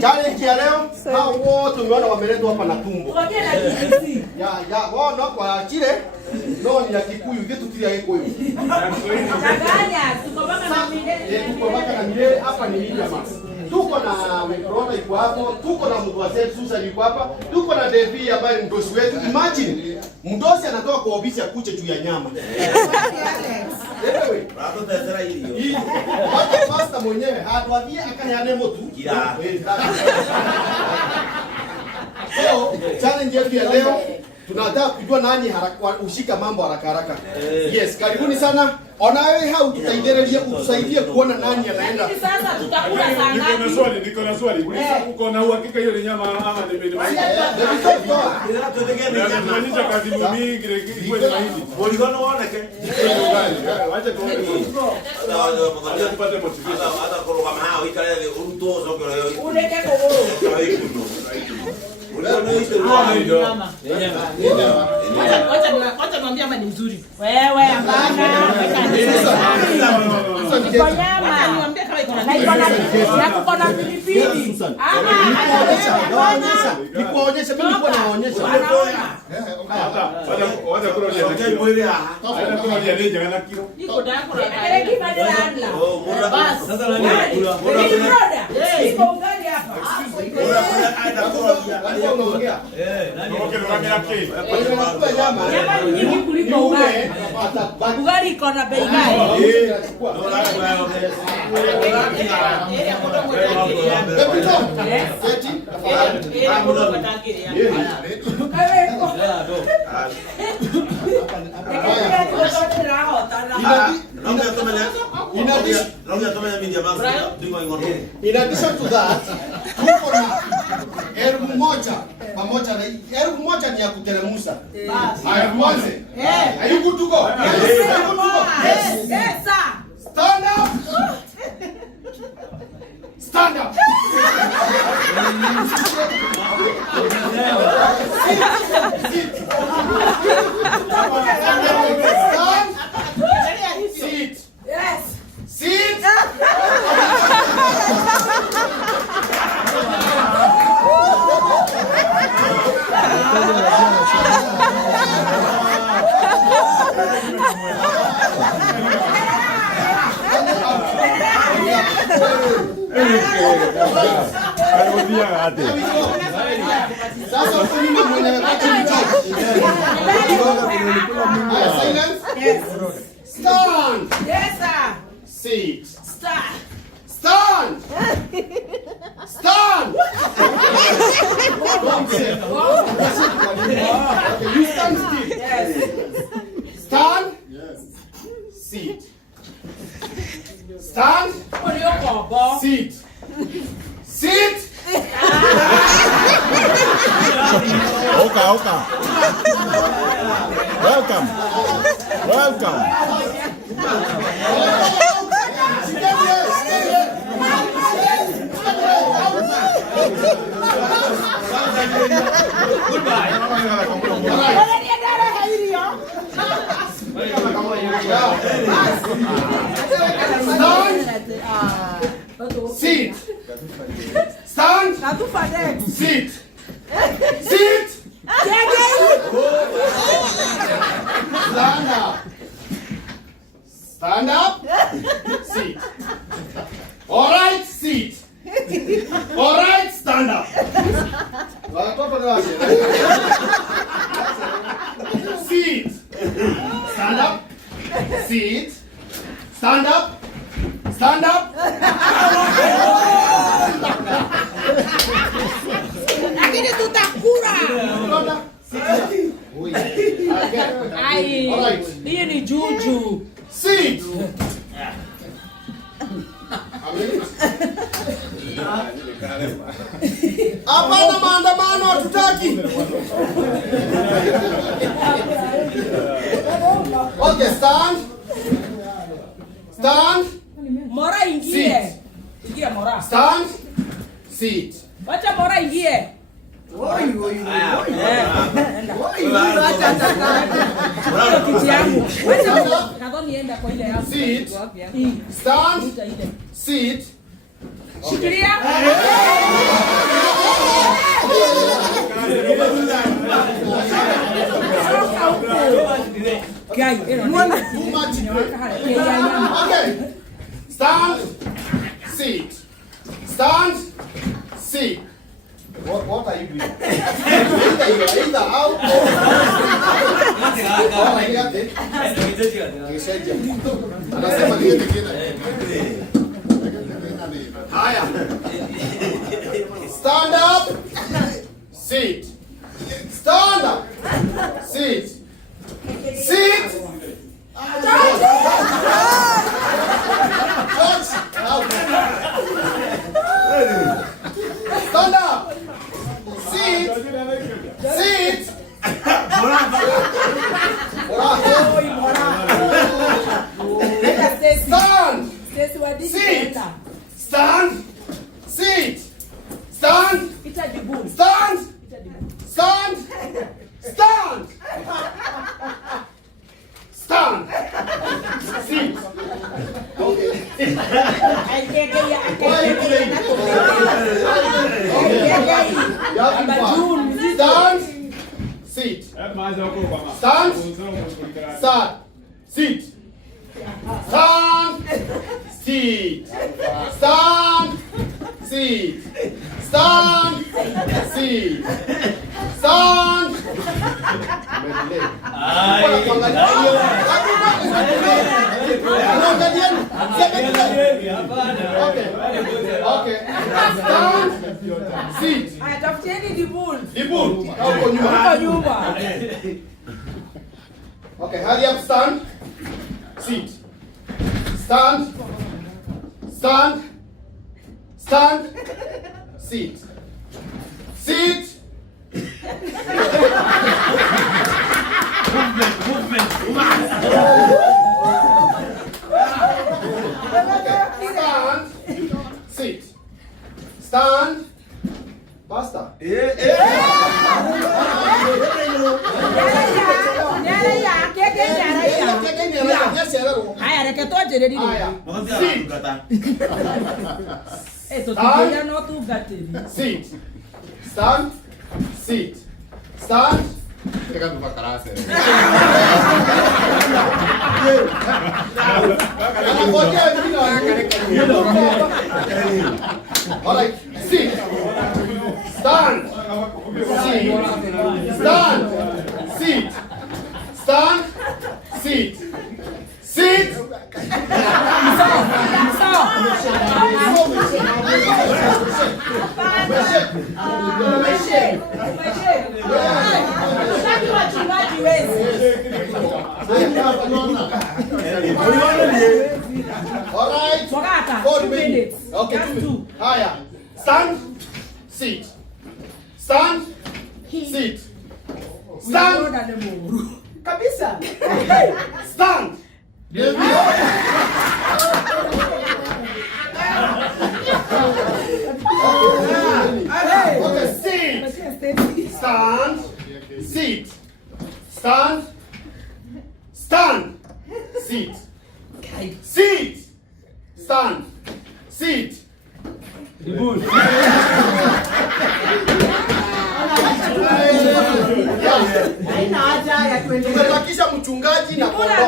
Challenge ya leo, hao wote umeona wameletwa hapa na tumbo. Wao no kwa chile. No ni ya Kikuyu, vitu tia yeko hiyo. Changanya, tuko baka na mile hapa ni media mass. Tuko na Corona iko hapo, tuko na mtu wa Said Susan yuko hapa, tuko na Devi ambaye ni mdosi wetu. Imagine, mdosi anatoka kwa ofisi akuche juu ya nyama. Wewe, rato tazara hiyo. Hata pasta mwenyewe hatuambia akanyane motu. Kila. So, challenge yetu ya leo tunataka kujua nani ushika mambo haraka haraka. Yes, karibuni sana. Ona wewe hau tutaiderelia utusaidie kuona nani anaenda. Sasa tutakula sana. Niko na swali. Uko na uhakika hiyo ni nyama ama ni mahindi? Tunaanza kazi mingi kwa mahindi. Uliona waoneke? Acha tuone. Acha tupate motivation. Hata koroga mahao ikalele urutozo kwa hiyo. Uleke kogoro. Wacha niambie ama ni mzuri. Wewe hapana. Iko nyama. Niambie kama iko na na kuko na pilipili. Naonyesha. Nikuonyesha mimi niko naonyesha. Wacha kula ile mwili hata kula ile jana kilo. Iko dako la kile kipande la adla. basi. Sasa nani kula? Iko ugali hapa. Nyama ni nyingi kuliko ugali. Ugali iko na bei gani? In addition to that, tuko na elfu moja pamoja na elfu moja ni ya kuteremsha. Haya mwanze. Are you good to go? Yes, sir. Stand up. Stand up. Sit. Yes. Sit. Sasa ufunime mwenye wakati mchache. Silence. Yes. Stand. Yes, sir. Sit. Start. Stand. Stand. Don't say. Okay, you stand still. Yes. Stand. Yes. Sit. Stand. Sit. Sit. Oka. Welcome. Goodbye. Sit. Stand. Sit. Sit. Stand up. Stand up. Sit. All right, sit. All right, stand up. Sit. Stand up. Sit. Stand up. Stand up. Lakini tutakula. Ai. Hii ni juju. Sit. Hapana maandamano hatutaki. Okay, stand. Stand. Mora ingie. Ingia mora. Stand. Sit. Wacha mora ingie. Sit. Stand. Sit. Shikilia. Too much break. Okay. Stand, sit. Stand, sit. What are you doing? Either out or anasema niende tena. Haya. Stand up. Sit. Stand up. Sit. Sit. George. Out. Stand up. Sit. Sit. Stand. Sit. Stand. Sit. Stand. Stand. Stand. Stand. Stand. Sit. Okay. Stand. Sit. Stand. Stand. Sit. Stand. Sit. Stand. Sit. Stand. Sit. Stand. Okay. Stand. Sit. Okay, hurry up, stand. Sit. Stand. Stand. Stand. Sit. Sit. Movement. Stand. Sit. Stand. Basta. Sit. Stand. Sit. Stand. All right. Sit. Stand. Sit. Stand. Sit. Stand. Sit. Sit. All right. 4 minutes. Okay. 2. Higher. Stand. Sit. Stand. Sit. Stand. Kabisa. Stand. Okay, sit. Stand. Sit. Stand. Stand. Sit. Sit. Stand. Sit. Tunabakisha mchungaji na kondoo.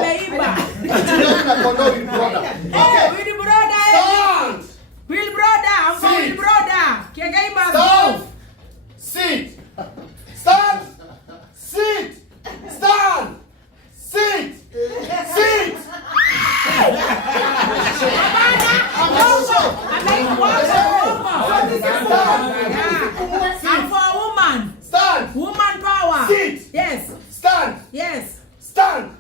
Mchungaji na kondoo will brother. Okay. Will brother. Stand. Will brother. I'm for will brother. Kiengei must Stand. go. Sit. Stand. Sit. Stand. Sit. Sit. I'm for a woman. Stand. Woman power. Sit. Yes. Stand. Yes. Stand.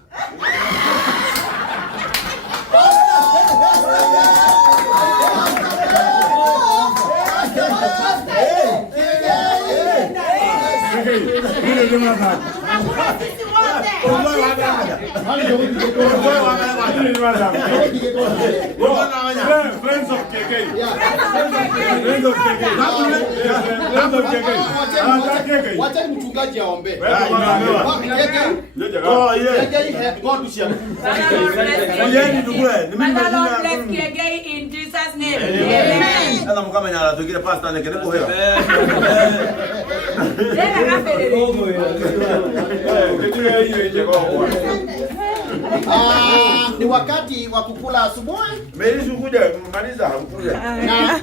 Friends of Kiengei. Friends of Kiengei. Wacha mchungaji aombe. Lord bless Kiengei in Jesus' name. Amen. Sasa mkamenya tukile pasta nekene kwa hewa. Tena kafelele. Kitu yeye yeye kwa. Ni wakati wa kukula asubuhi. Meli kuja maliza hamkuja. Na